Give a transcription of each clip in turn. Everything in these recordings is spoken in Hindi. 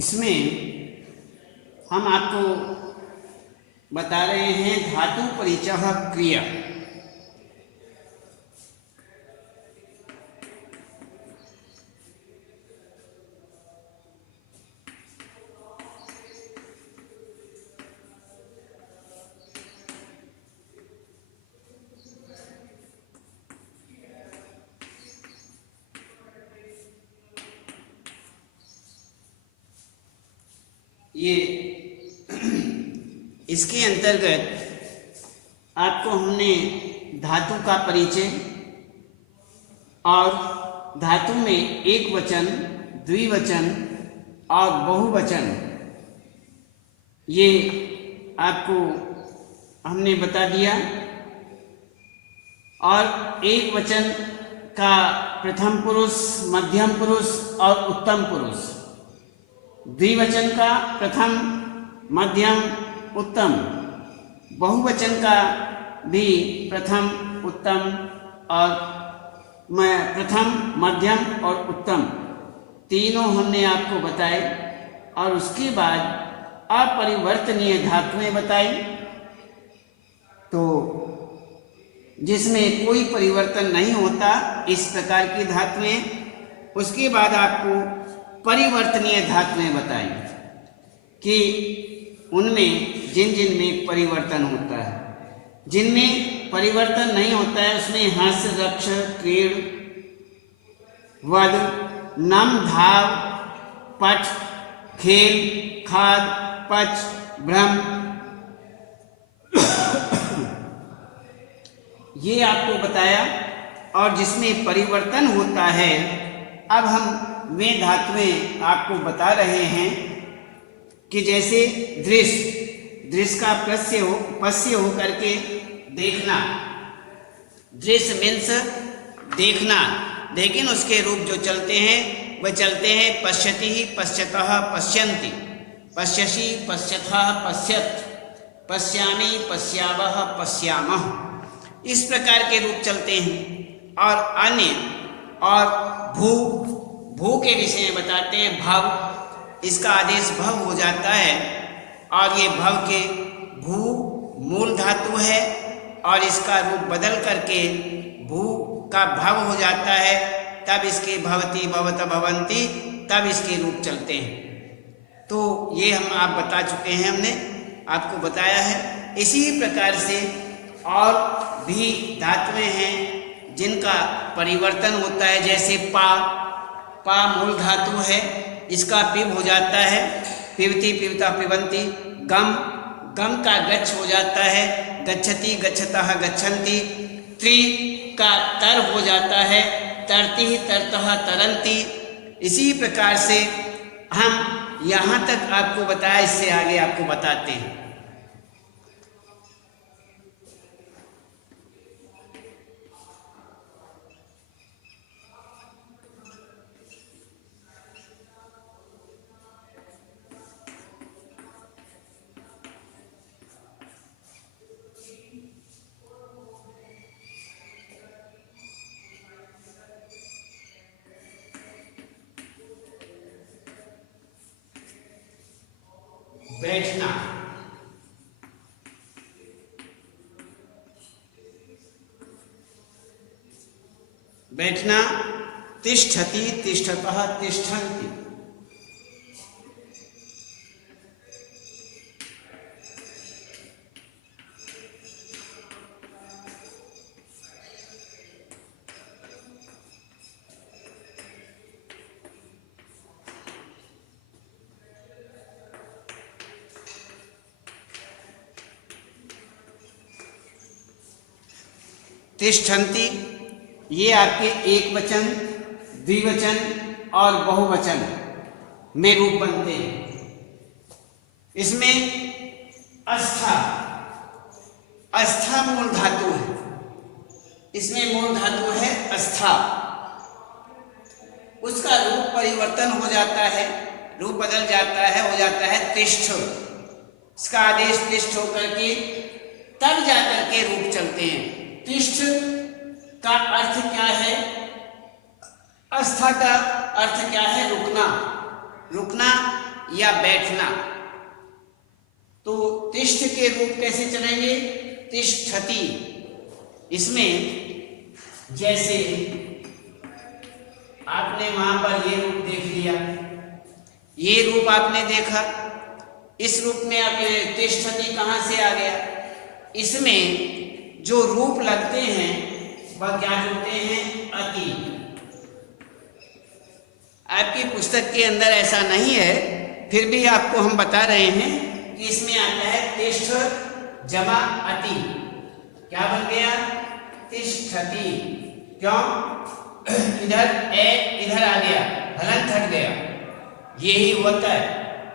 इसमें हम आपको बता रहे हैं धातु परिचय क्रिया। ये इसके अंतर्गत आपको हमने धातु का परिचय और धातु में एक वचन, द्विवचन और बहुवचन ये आपको हमने बता दिया। और एक वचन का प्रथम पुरुष, मध्यम पुरुष और उत्तम पुरुष, द्विवचन का प्रथम, मध्यम, उत्तम, बहुवचन का भी प्रथम, उत्तम और प्रथम, मध्यम और उत्तम तीनों हमने आपको बताए। और उसके बाद अपरिवर्तनीय धातुएं बताई, तो जिसमें कोई परिवर्तन नहीं होता इस प्रकार की धातुएं। उसके बाद आपको परिवर्तनीय धातुएं बताई कि उनमें जिन जिन में परिवर्तन होता है, जिनमें परिवर्तन नहीं होता है उसमें हर्ष, रक्ष, क्रीड़, वध, नम, धाव, पठ, खेल, खाद, पच, भ्रम ये आपको बताया। और जिसमें परिवर्तन होता है, अब हम वे धातुएं आपको बता रहे हैं कि जैसे दृश्य, दृश्य का पश्य हो करके देखना, दृश्य मीन्स देखना, लेकिन उसके रूप जो चलते हैं वह चलते हैं पश्यति ही, पश्यतः, पश्यन्ति, पश्यसि, पश्यथः, पश्यत्, पश्यामि, पश्यावः, पश्यामः, इस प्रकार के रूप चलते हैं। और अन्य और भू, भू के विषय में बताते हैं भव, इसका आदेश भव हो जाता है और ये भव के भू मूल धातु है और इसका रूप बदल करके भू का भव हो जाता है, तब इसके भवति, भवत, भवंती, तब इसके रूप चलते हैं। तो ये हम आप बता चुके हैं, हमने आपको बताया है। इसी प्रकार से और भी धातुएं हैं जिनका परिवर्तन होता है, जैसे पा, पा मूल धातु है, इसका पिव हो जाता है, पिबती, पिबता, पिबंती। गम, गम का गच्छ हो जाता है, गच्छति, गच्छतः, गच्छन्ति। त्रि का तर हो जाता है, तरति, तरतः, तरंती। इसी प्रकार से हम यहाँ तक आपको बताया, इससे आगे आपको बताते हैं। बैठना, बैठना, तिष्ठति, तिष्ठतः, तिष्ठन्ति। तिष्ठन्ति ये आपके एक वचन, द्विवचन और बहुवचन में रूप बनते हैं। इसमें अस्था, अस्था मूल धातु है, इसमें मूल धातु है अस्था। उसका रूप परिवर्तन हो जाता है, रूप बदल जाता है, हो जाता है तिष्ठ। इसका आदेश तिष्ठ होकर के तब जाकर के रूप चलते हैं। तिष्ठ का अर्थ क्या है? अस्था का अर्थ क्या है? रुकना। रुकना या बैठना। तो तिष्ठ के रूप कैसे चलेंगे? तिष्ठति। इसमें जैसे आपने वहां पर ये रूप देख लिया, ये रूप आपने देखा, इस रूप में आपके तिष्ठति कहां से आ गया? इसमें जो रूप लगते हैं वह क्या जुड़ते हैं? अति। आपकी पुस्तक के अंदर ऐसा नहीं है, फिर भी आपको हम बता रहे हैं कि इसमें आता है तिष्ठ जमा अति। क्या बन गया? तिष्ठति। क्यों? इधर ए इधर आ गया, हलंत हट गया। यही होता है।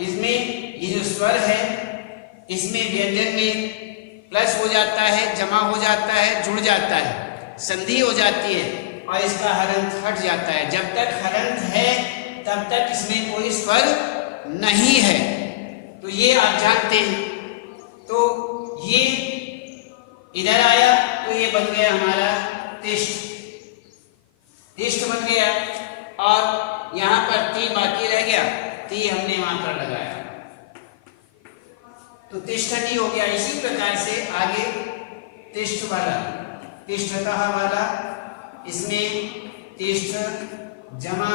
इसमें ये जो स्वर है इसमें व्यंजन में प्लस हो जाता है, जमा हो जाता है, जुड़ जाता है, संधि हो जाती है और इसका हलंत हट जाता है। जब तक हलंत है तब तक इसमें कोई स्वर नहीं है। तो ये आप जानते हैं। तो ये इधर आया तो ये बन गया हमारा तिष्ठ। तिष्ठ बन गया और यहां पर ती बाकी रह गया, ती हमने वहां पर लगाया तो तिष्ठति हो गया। इसी प्रकार से आगे तिष्ठ वाला, तिष्ठतः वाला, इसमें तिष्ठ जमा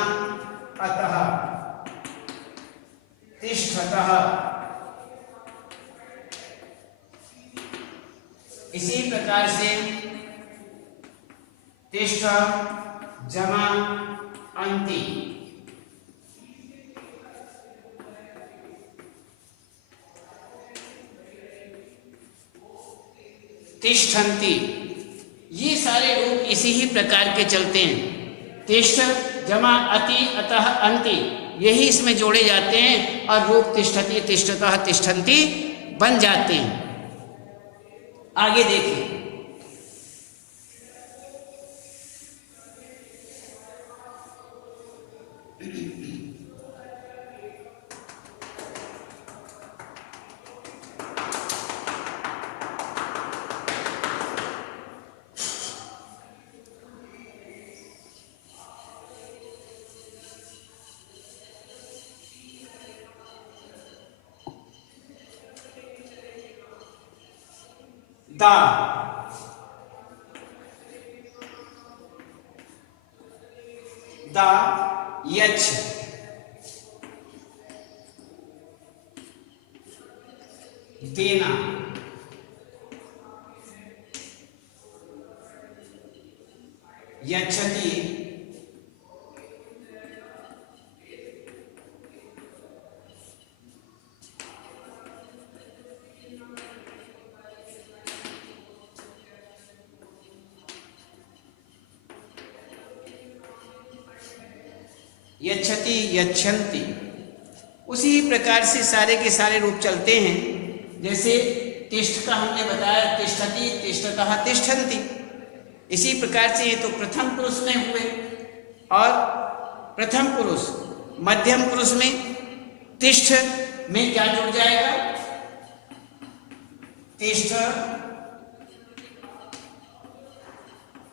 अतः, तिष्ठतः। इसी प्रकार से तिष्ठ जमा अंति। तिष्ठन्ति। ये सारे रूप इसी ही प्रकार के चलते हैं। तिष्ठ जमा अति अतः अंति, यही इसमें जोड़े जाते हैं और रूप तिष्ठति तिष्ठतः तिष्ठन्ति बन जाते हैं। आगे देखिए, दा, दा यच, देना, यच्छति, यच्छति यच्छन्ति। उसी प्रकार से सारे के सारे रूप चलते हैं। जैसे तिष्ठ का हमने बताया, तिष्ठति तिष्ठतः तिष्ठन्ति। इसी प्रकार से ये तो प्रथम पुरुष में हुए, और प्रथम पुरुष मध्यम पुरुष में तिष्ठ में क्या जुड़ जाएगा? तिष्ठ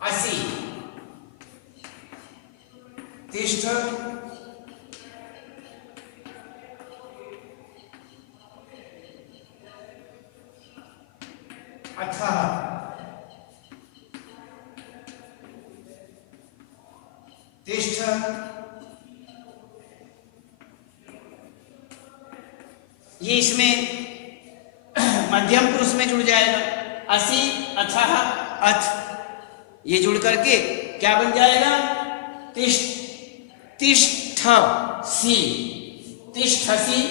असि, तिष्ठ अथः, तिष्ठ ये इसमें मध्यम पुरुष में जुड़ जाएगा। असि अथः अथ, ये जुड़ करके क्या बन जाएगा? तिष्ठसि, तिष्ठसि।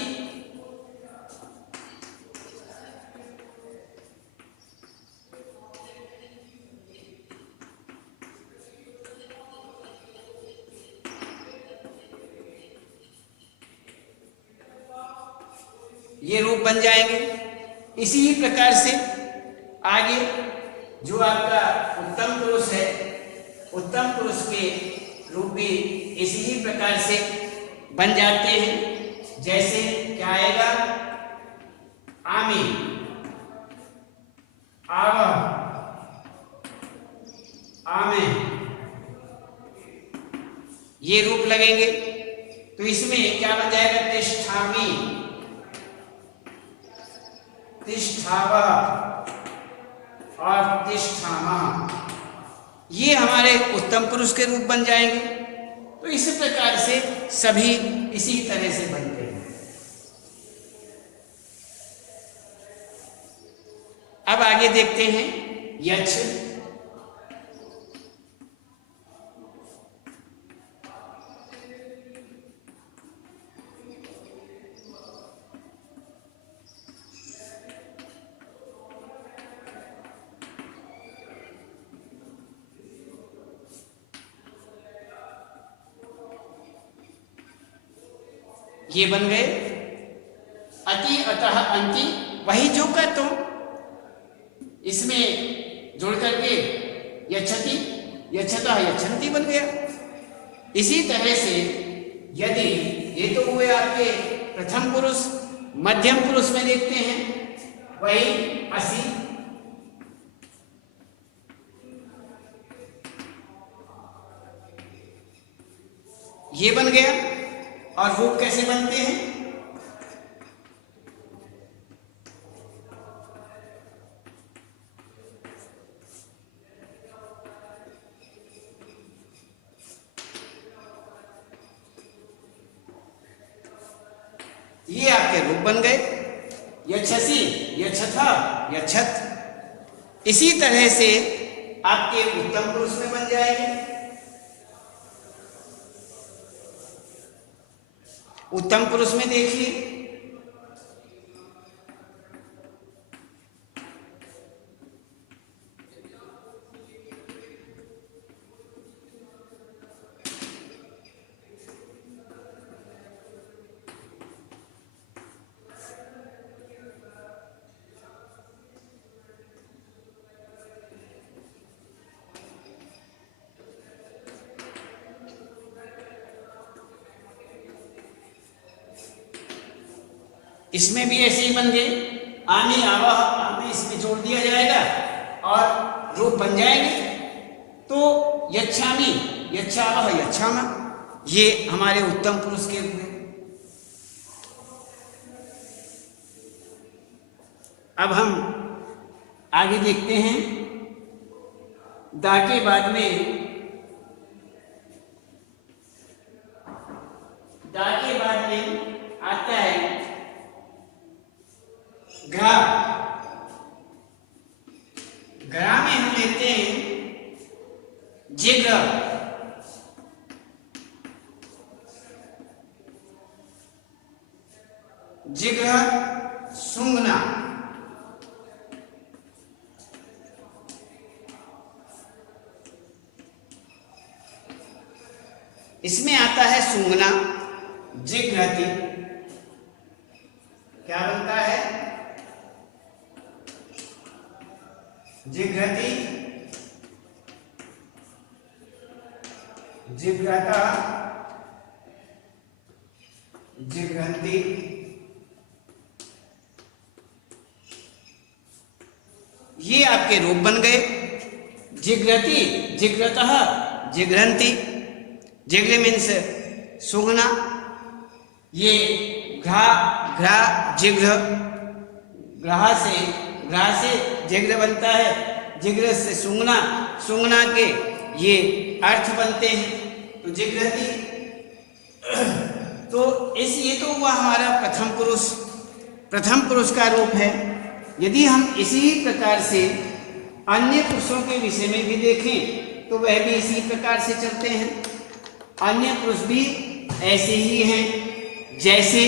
ये रूप बन जाएंगे। इसी ही प्रकार से आगे जो आपका उत्तम पुरुष है, उत्तम पुरुष के रूप भी इसी ही प्रकार से बन जाते हैं। जैसे क्या आएगा? आमी, आव, आमे, ये रूप लगेंगे। तो इसमें क्या बन जाएगा? तिष्ठामि, तिष्ठावः और तिष्ठामः, ये हमारे उत्तम पुरुष के रूप बन जाएंगे। तो इस प्रकार से सभी इसी तरह से बनते हैं। अब आगे देखते हैं यक्ष। ये बन गए अति, अतः, अंति, वही जो का तो इसमें जोड़ करके यच्छति, यच्छतः, यच्छन्ति बन गया। इसी तरह से यदि ये तो हुए आपके प्रथम पुरुष, मध्यम पुरुष में देखते हैं वही असि, ये बन गया। और रूप कैसे बनते हैं? ये आपके रूप बन गए, यच्छसि, यच्छथ, यच्छत। इसी तरह से आपके उत्तम पुरुष में बन जाएंगे। उत्तम पुरुष में देखिए, इसमें भी ऐसे ही बन गए, आमी, आवह, आमी इसमें जोड़ दिया जाएगा और रूप बन जाएंगे। तो यच्छामि, यच्छावह, यच्छाम, ये हमारे उत्तम पुरुष के रूप हैं। अब हम आगे देखते हैं, दा के बाद में, दा के बाद में आता है ग्रा। ग्रा में हम लेते हैं जिग्र, जिग्र, सुंगना। इसमें आता है सुंगना, जिघ्रति। क्या बनता है? जिघ्रति, जिघ्रता, जिघ्रन्ति। ये आपके रूप बन गए, जिघ्रति, जिघ्रतः, जिघ्रन्ति। जिघ्र मीन्स सूंघना, ये घ्रा, घ्रा, जिघ्र, ग्रह से जिघ्र बनता है, जिघ्र से सूंघना, सूंघना के ये अर्थ बनते हैं। तो जिघ्रति, तो ये तो हुआ हमारा प्रथम पुरुष का रूप है। यदि हम इसी प्रकार से अन्य पुरुषों के विषय में भी देखें तो वह भी इसी प्रकार से चलते हैं। अन्य पुरुष भी ऐसे ही हैं जैसे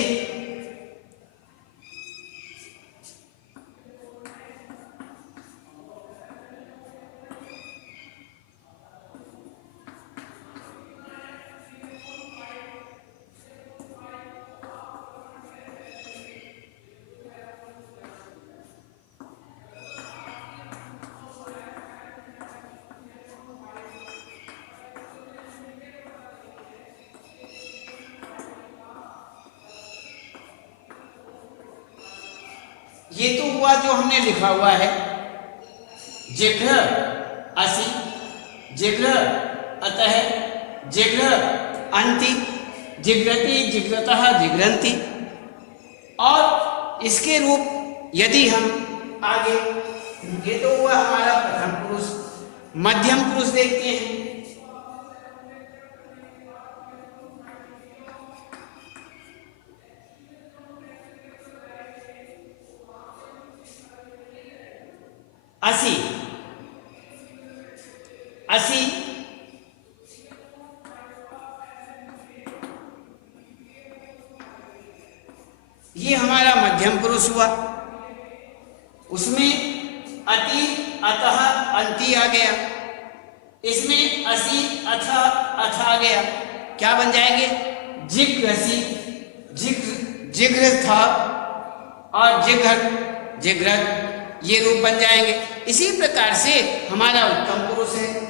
ये तो हुआ जो हमने लिखा हुआ है, जिघ्र असि, जिघ्र अतः, जिघ्र अंति। जिग्रति, जिग्रतः, जिग्रन्ति। और इसके रूप यदि हम आगे, ये तो हुआ हमारा प्रथम पुरुष। मध्यम पुरुष देखते हैं। असी, असी, ये हमारा मध्यम पुरुष हुआ। उसमें अति, अतः, अंति आ गया। इसमें असी, अथ, अथ आ गया। क्या बन जाएंगे? जिग्रसी, जिग्र, जिग्र था और जिघ्र, जिघ्रत, ये रूप बन जाएंगे। इसी प्रकार से हमारा उत्तम पुरुष है।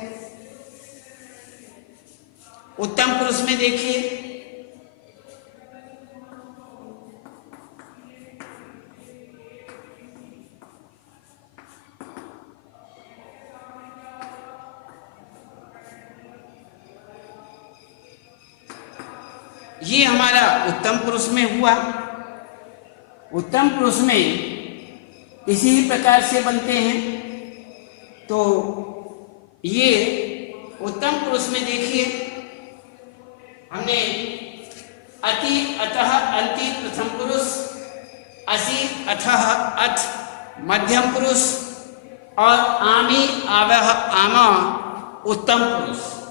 उत्तम पुरुष में देखिए, ये हमारा उत्तम पुरुष में हुआ। उत्तम पुरुष में इसी प्रकार से बनते हैं। तो ये उत्तम पुरुष में देखिए, हमने अति, अतः, अंति प्रथम पुरुष, असि, अथः, अथ मध्यम पुरुष और आमी, आवह, आमा उत्तम पुरुष।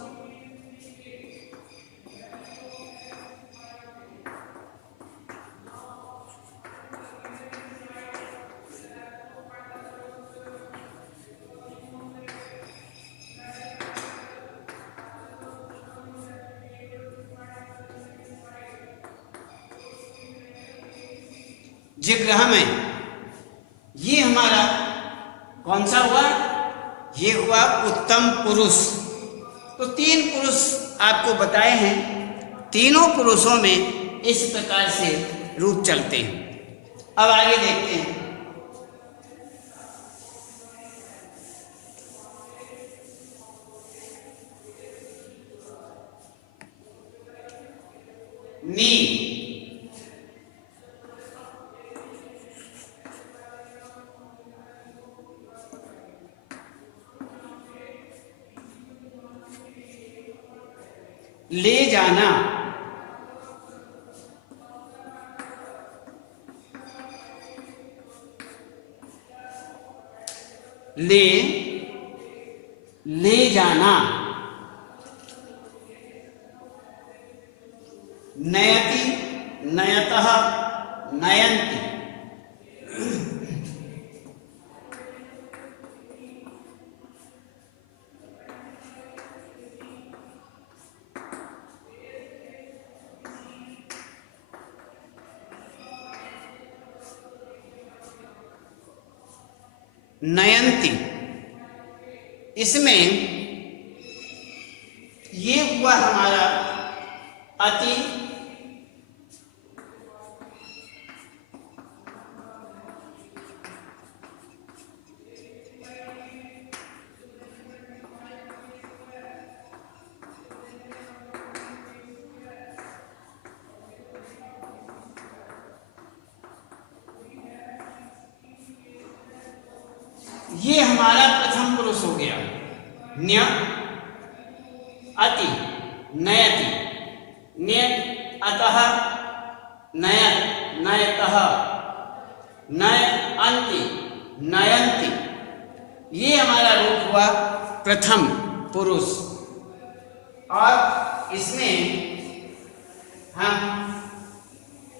जिग्रह में ये हमारा कौन सा हुआ? ये हुआ उत्तम पुरुष। तो तीन पुरुष आपको बताए हैं। तीनों पुरुषों में इस प्रकार से रूप चलते हैं। अब आगे देखते हैं। नी, ले जाना, ले जाना। नयति, नयतः, नयन्ति। नयन्ति, इसमें ये हुआ हमारा अति, ये हमारा प्रथम पुरुष हो गया। न्य, अति, नयति, न्य, अतः, नय, नयतः, नय, अंति, नयन्ति। ये हमारा रूप हुआ प्रथम पुरुष। और इसमें हम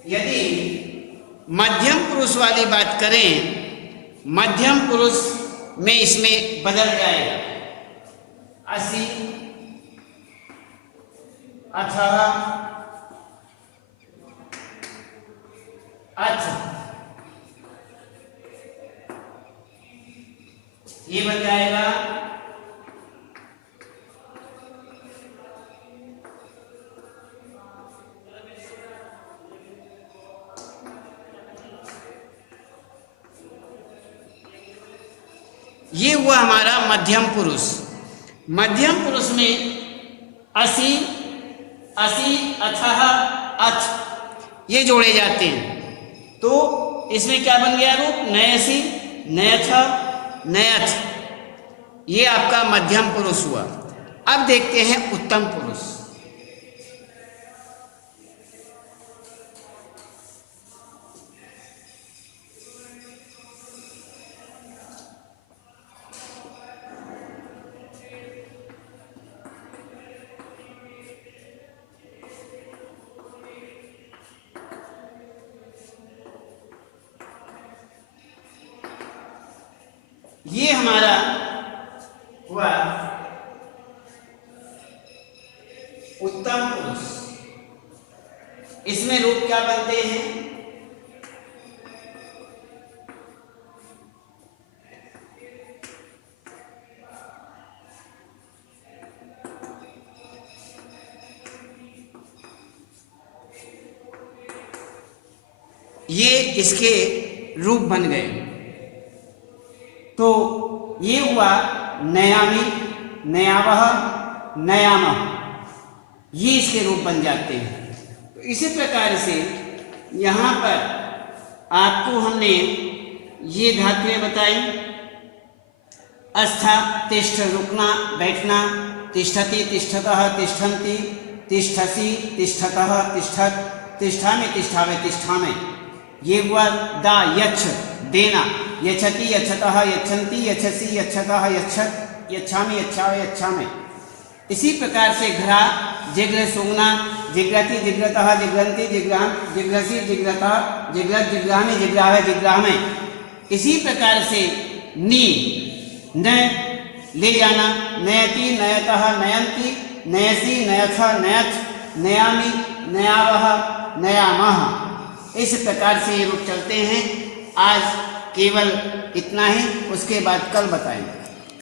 यदि मध्यम पुरुष वाली बात करें, मध्यम पुरुष में इसमें बदल जाएगा। असि, अथः, अथ, ये बन जाएगा ये हुआ हमारा मध्यम पुरुष। मध्यम पुरुष में असि, असि, अथः, अथ ये जोड़े जाते हैं। तो इसमें क्या बन गया रूप? नयसि, नयथ, नयथ। ये आपका मध्यम पुरुष हुआ। अब देखते हैं उत्तम पुरुष। ये हमारा हुआ उत्तम पुरुष। इसमें रूप क्या बनते हैं? ये इसके रूप बन गए। तो ये हुआ नयामी, नयावह, नयामः, ये इसके रूप बन जाते हैं। तो इसी प्रकार से यहाँ पर आपको हमने ये धातुएं बताई। अस्था, तिष्ठ, रुकना, बैठना, तिष्ठति, तिष्ठतः, तिष्ठन्ति, तिष्ठसि, तिष्ठतः, तिष्ठत, तिष्ठामि, तिष्ठावे, तिष्ठामि। ये हुआ दा, यच्छ, देना, यच्छति, यच्छतः, यच्छन्ति, यच्छसि, यच्छतः, यच्छत, यच्छामि, यच्छावे, यच्छामि। इसी प्रकार से घ्रा, जिग्र, सूंघना, जिग्रति, जिग्रतः, जिग्रन्ति, जिग्रहं, जिग्रसि, जिग्रतः, जिग्रत, जिग्रामि, जिग्रावे, जिग्रामे। इसी प्रकार से नी, न, ले जाना, नयति, नयतः, नयन्ति, नयसि, नयथ, नयथ, नयामि, नयावह, नयामः। इस प्रकार से ये रूप चलते हैं। आज केवल इतना ही, उसके बाद कल बताएंगे।